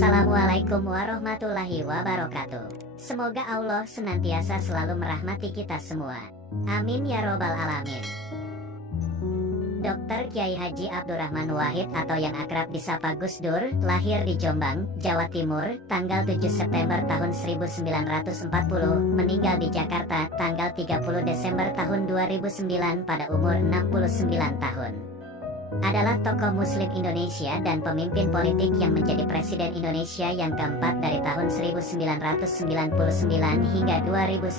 Assalamualaikum warahmatullahi wabarakatuh. Semoga Allah senantiasa selalu merahmati kita semua. Amin ya robbal alamin. Dr. Kiai Haji Abdurrahman Wahid atau yang akrab disapa Gus Dur, lahir di Jombang, Jawa Timur, tanggal 7 September tahun 1940, meninggal di Jakarta, tanggal 30 Desember tahun 2009 pada umur 69 tahun. Adalah tokoh muslim Indonesia dan pemimpin politik yang menjadi Presiden Indonesia yang keempat dari tahun 1999 hingga 2001.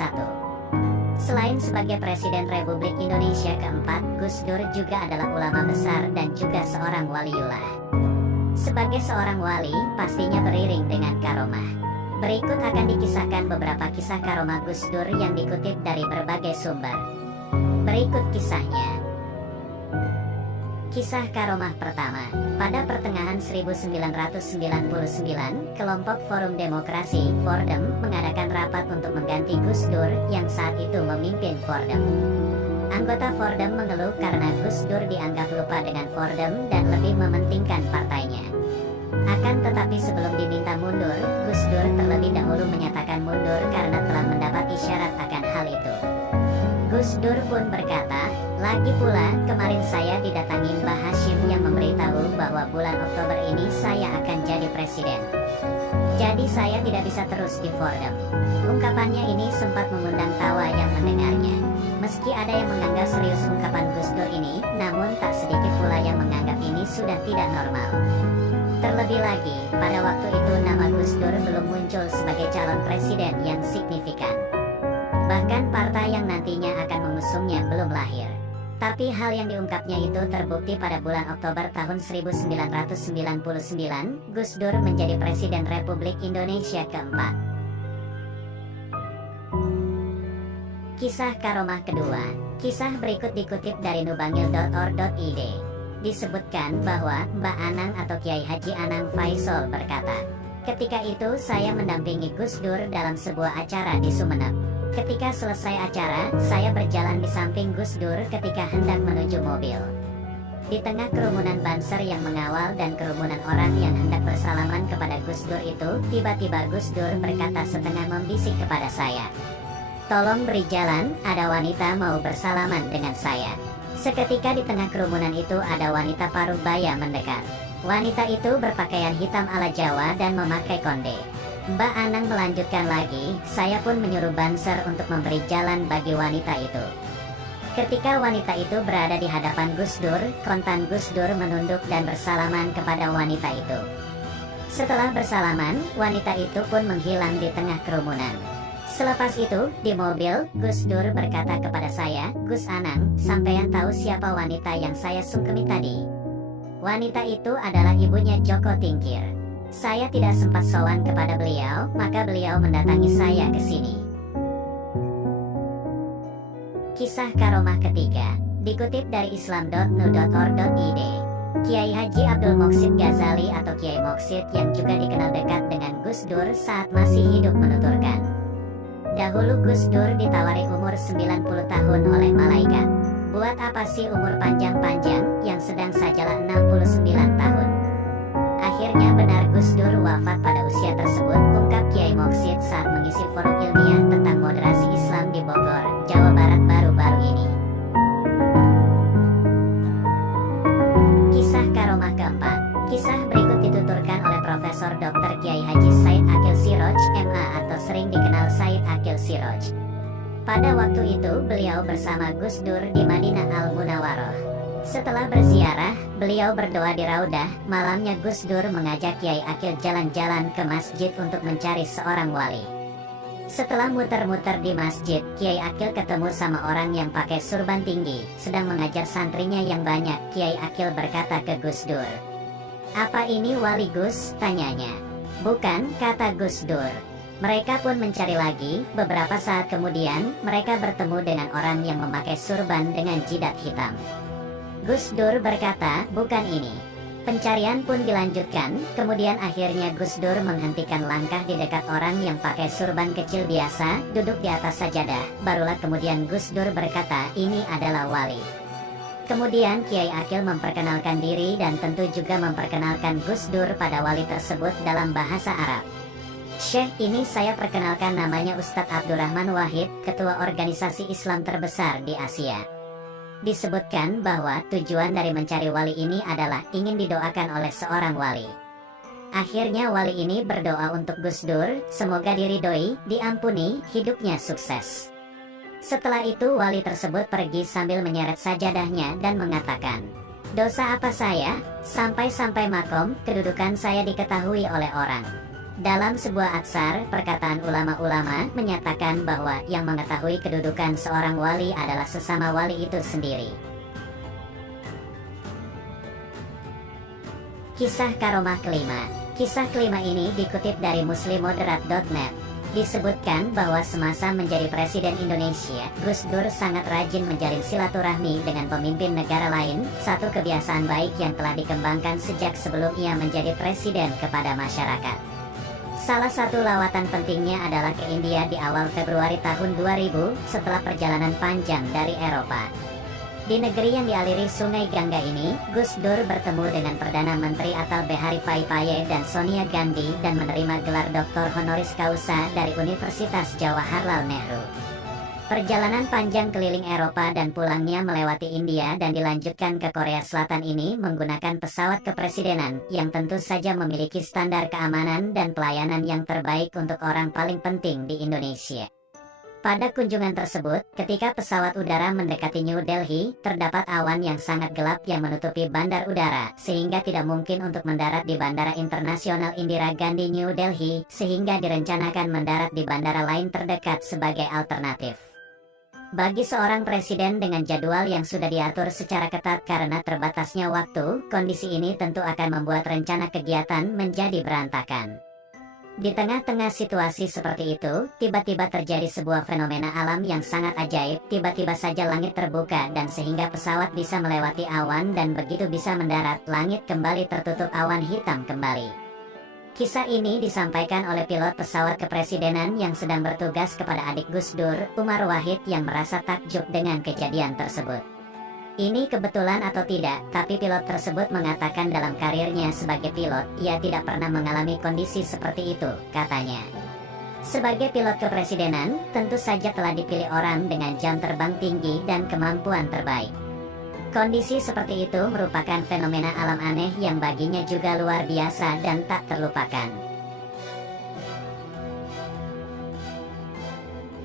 Selain sebagai Presiden Republik Indonesia keempat, Gus Dur juga adalah ulama besar dan juga seorang waliullah. Sebagai seorang wali, pastinya beriring dengan karomah. Berikut akan dikisahkan beberapa kisah karomah Gus Dur yang dikutip dari berbagai sumber. Berikut kisahnya. Kisah karomah pertama. Pada pertengahan 1999, kelompok Forum Demokrasi, Fordem, mengadakan rapat untuk mengganti Gus Dur yang saat itu memimpin Fordem. Anggota Fordem mengeluh karena Gus Dur dianggap lupa dengan Fordem dan lebih mementingkan partainya. Akan tetapi sebelum diminta mundur, Gus Dur terlebih dahulu menyatakan mundur karena telah mendapat isyarat akan hal itu. Gus Dur pun berkata, "Lagi pula, kemarin saya didatangi Mbah Hashim yang memberitahu bahwa bulan Oktober ini saya akan jadi presiden. Jadi saya tidak bisa terus di Fordem." Ungkapannya ini sempat mengundang tawa yang mendengarnya. Meski ada yang menganggap serius ungkapan Gus Dur ini, namun tak sedikit pula yang menganggap ini sudah tidak normal. Terlebih lagi, pada waktu itu nama Gus Dur belum muncul sebagai calon presiden yang signifikan. Bahkan partai yang nantinya akan mengusungnya belum lahir. Tapi hal yang diungkapnya itu terbukti pada bulan Oktober tahun 1999, Gus Dur menjadi Presiden Republik Indonesia keempat. Kisah karomah kedua. Kisah berikut dikutip dari nubangil.or.id. Disebutkan bahwa Mbak Anang atau Kiai Haji Anang Faisal berkata, "Ketika itu saya mendampingi Gus Dur dalam sebuah acara di Sumeneb. Ketika selesai acara, saya berjalan di samping Gus Dur ketika hendak menuju mobil. Di tengah kerumunan banser yang mengawal dan kerumunan orang yang hendak bersalaman kepada Gus Dur itu, tiba-tiba Gus Dur berkata setengah membisik kepada saya, 'Tolong beri jalan, ada wanita mau bersalaman dengan saya.' Seketika di tengah kerumunan itu ada wanita paruh baya mendekat. Wanita itu berpakaian hitam ala Jawa dan memakai konde. Mbak Anang melanjutkan lagi, saya pun menyuruh banser untuk memberi jalan bagi wanita itu. Ketika wanita itu berada di hadapan Gus Dur, kontan Gus Dur menunduk dan bersalaman kepada wanita itu. Setelah bersalaman, wanita itu pun menghilang di tengah kerumunan. Selepas itu, di mobil, Gus Dur berkata kepada saya, 'Gus Anang, sampean tahu siapa wanita yang saya sungkemi tadi?' Wanita itu adalah ibunya Joko Tingkir. Saya tidak sempat sowan kepada beliau, maka beliau mendatangi saya ke sini." Kisah karomah ketiga, dikutip dari islam.nu.or.id. Kiai Haji Abdul Moksid Ghazali atau Kiai Moksid yang juga dikenal dekat dengan Gus Dur saat masih hidup menuturkan, "Dahulu Gus Dur ditawari umur 90 tahun oleh malaikat. Buat apa sih umur panjang-panjang, yang sedang sajalah 69 tahun. Akhirnya benar Gus Dur wafat pada usia tersebut," ungkap Kiai Moksid saat mengisi forum ilmiah tentang moderasi Islam di Bogor, Jawa Barat baru-baru ini. Kisah karomah keempat. Kisah berikut dituturkan oleh Profesor Dr. Kiai Haji Said Akil Siroj, MA atau sering dikenal Said Akil Siroj. Pada waktu itu beliau bersama Gus Dur di Madinah Al-Munawwaroh. Setelah berziarah, beliau berdoa di Raudah. Malamnya Gus Dur mengajak Kiai Akil jalan-jalan ke masjid untuk mencari seorang wali. Setelah muter-muter di masjid, Kiai Akil ketemu sama orang yang pakai surban tinggi, sedang mengajar santrinya yang banyak. Kiai Akil berkata ke Gus Dur, "Apa ini wali Gus?" tanyanya. "Bukan," kata Gus Dur. Mereka pun mencari lagi. Beberapa saat kemudian, mereka bertemu dengan orang yang memakai surban dengan jidat hitam. Gus Dur berkata, "Bukan ini." Pencarian pun dilanjutkan, kemudian akhirnya Gus Dur menghentikan langkah di dekat orang yang pakai surban kecil biasa, duduk di atas sajadah. Barulah kemudian Gus Dur berkata, "Ini adalah wali." Kemudian Kiai Akil memperkenalkan diri dan tentu juga memperkenalkan Gus Dur pada wali tersebut dalam bahasa Arab. Syekh ini saya perkenalkan, namanya Ustadz Abdurrahman Wahid, ketua organisasi Islam terbesar di Asia. Disebutkan bahwa tujuan dari mencari wali ini adalah ingin didoakan oleh seorang wali. Akhirnya wali ini berdoa untuk Gus Dur, semoga diridhoi, diampuni, hidupnya sukses. Setelah itu wali tersebut pergi sambil menyeret sajadahnya dan mengatakan, "Dosa apa saya, sampai-sampai makom, kedudukan saya diketahui oleh orang." Dalam sebuah atsar, perkataan ulama-ulama menyatakan bahwa yang mengetahui kedudukan seorang wali adalah sesama wali itu sendiri. Kisah karomah kelima. Kisah kelima ini dikutip dari muslimmoderat.net. Disebutkan bahwa semasa menjadi Presiden Indonesia, Gus Dur sangat rajin menjalin silaturahmi dengan pemimpin negara lain, satu kebiasaan baik yang telah dikembangkan sejak sebelum ia menjadi presiden kepada masyarakat. Salah satu lawatan pentingnya adalah ke India di awal Februari tahun 2000, setelah perjalanan panjang dari Eropa. Di negeri yang dialiri Sungai Gangga ini, Gus Dur bertemu dengan Perdana Menteri Atal Bihari Vajpayee dan Sonia Gandhi dan menerima gelar Doktor Honoris Causa dari Universitas Jawaharlal Nehru. Perjalanan panjang keliling Eropa dan pulangnya melewati India dan dilanjutkan ke Korea Selatan ini menggunakan pesawat kepresidenan yang tentu saja memiliki standar keamanan dan pelayanan yang terbaik untuk orang paling penting di Indonesia. Pada kunjungan tersebut, ketika pesawat udara mendekati New Delhi, terdapat awan yang sangat gelap yang menutupi bandar udara, sehingga tidak mungkin untuk mendarat di Bandara Internasional Indira Gandhi New Delhi, sehingga direncanakan mendarat di bandara lain terdekat sebagai alternatif. Bagi seorang presiden dengan jadwal yang sudah diatur secara ketat karena terbatasnya waktu, kondisi ini tentu akan membuat rencana kegiatan menjadi berantakan. Di tengah-tengah situasi seperti itu, tiba-tiba terjadi sebuah fenomena alam yang sangat ajaib. Tiba-tiba saja langit terbuka dan sehingga pesawat bisa melewati awan dan begitu bisa mendarat, langit kembali tertutup awan hitam kembali. Kisah ini disampaikan oleh pilot pesawat kepresidenan yang sedang bertugas kepada adik Gus Dur, Umar Wahid, yang merasa takjub dengan kejadian tersebut. Ini kebetulan atau tidak, tapi pilot tersebut mengatakan dalam karirnya sebagai pilot, ia tidak pernah mengalami kondisi seperti itu, katanya. Sebagai pilot kepresidenan, tentu saja telah dipilih orang dengan jam terbang tinggi dan kemampuan terbaik. Kondisi seperti itu merupakan fenomena alam aneh yang baginya juga luar biasa dan tak terlupakan.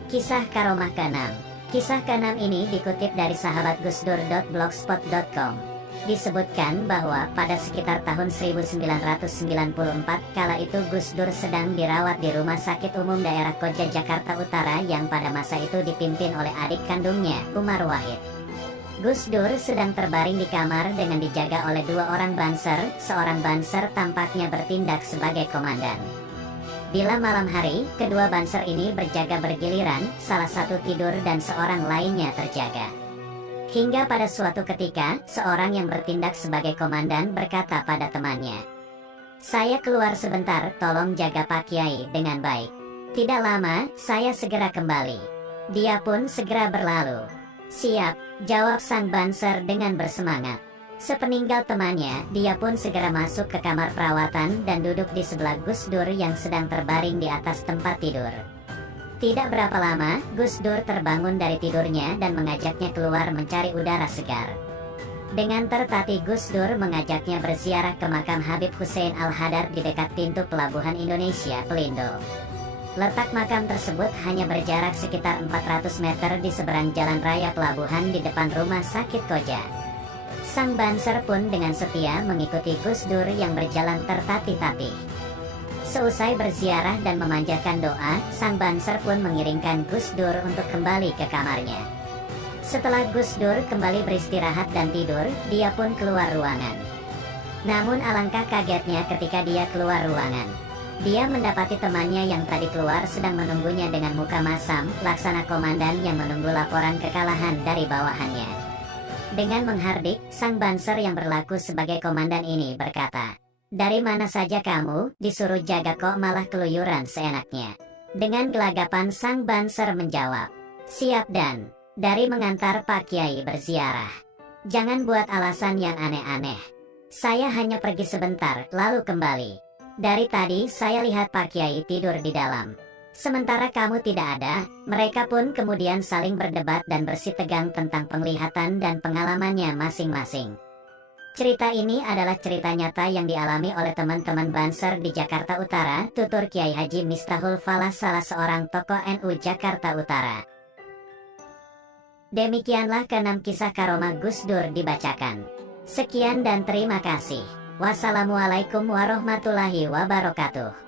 Kisah karomah ke-6. Kisah ke-6 ini dikutip dari sahabatgusdur.blogspot.com. Disebutkan bahwa pada sekitar tahun 1994, kala itu Gus Dur sedang dirawat di Rumah Sakit Umum Daerah Koja Jakarta Utara yang pada masa itu dipimpin oleh adik kandungnya, Umar Wahid. Gus Dur sedang terbaring di kamar dengan dijaga oleh dua orang banser, seorang banser tampaknya bertindak sebagai komandan. Bila malam hari, kedua banser ini berjaga bergiliran, salah satu tidur dan seorang lainnya terjaga. Hingga pada suatu ketika, seorang yang bertindak sebagai komandan berkata pada temannya, "Saya keluar sebentar, tolong jaga Pak Kiai dengan baik. Tidak lama, saya segera kembali." Dia pun segera berlalu. "Siap," jawab sang banser dengan bersemangat. Sepeninggal temannya, dia pun segera masuk ke kamar perawatan dan duduk di sebelah Gus Dur yang sedang terbaring di atas tempat tidur. Tidak berapa lama, Gus Dur terbangun dari tidurnya dan mengajaknya keluar mencari udara segar. Dengan tertatih Gus Dur mengajaknya berziarah ke makam Habib Hussein Al-Hadar di dekat pintu Pelabuhan Indonesia, Pelindo. Letak makam tersebut hanya berjarak sekitar 400 meter di seberang jalan raya pelabuhan di depan Rumah Sakit Koja. Sang banser pun dengan setia mengikuti Gus Dur yang berjalan tertatih-tatih. Seusai berziarah dan memanjatkan doa, sang banser pun mengiringkan Gus Dur untuk kembali ke kamarnya. Setelah Gus Dur kembali beristirahat dan tidur, dia pun keluar ruangan. Namun alangkah kagetnya ketika dia keluar ruangan. Dia mendapati temannya yang tadi keluar sedang menunggunya dengan muka masam, laksana komandan yang menunggu laporan kekalahan dari bawahannya. Dengan menghardik, sang banser yang berlaku sebagai komandan ini berkata, "Dari mana saja kamu, disuruh jaga kok malah keluyuran seenaknya?" Dengan gelagapan sang banser menjawab, "Siap dan dari mengantar Pak Kiai berziarah." Jangan buat alasan yang aneh-aneh. Saya hanya pergi sebentar, lalu kembali. Dari tadi saya lihat Pak Kiai tidur di dalam. Sementara kamu tidak ada, mereka pun kemudian saling berdebat dan bersitegang tentang penglihatan dan pengalamannya masing-masing. Cerita ini adalah cerita nyata yang dialami oleh teman-teman Banser di Jakarta Utara, tutur Kiai Haji Miftahul Falah, salah seorang tokoh NU Jakarta Utara. Demikianlah ke-6 kisah karomah Gus Dur dibacakan. Sekian dan terima kasih. Wassalamualaikum warahmatullahi wabarakatuh.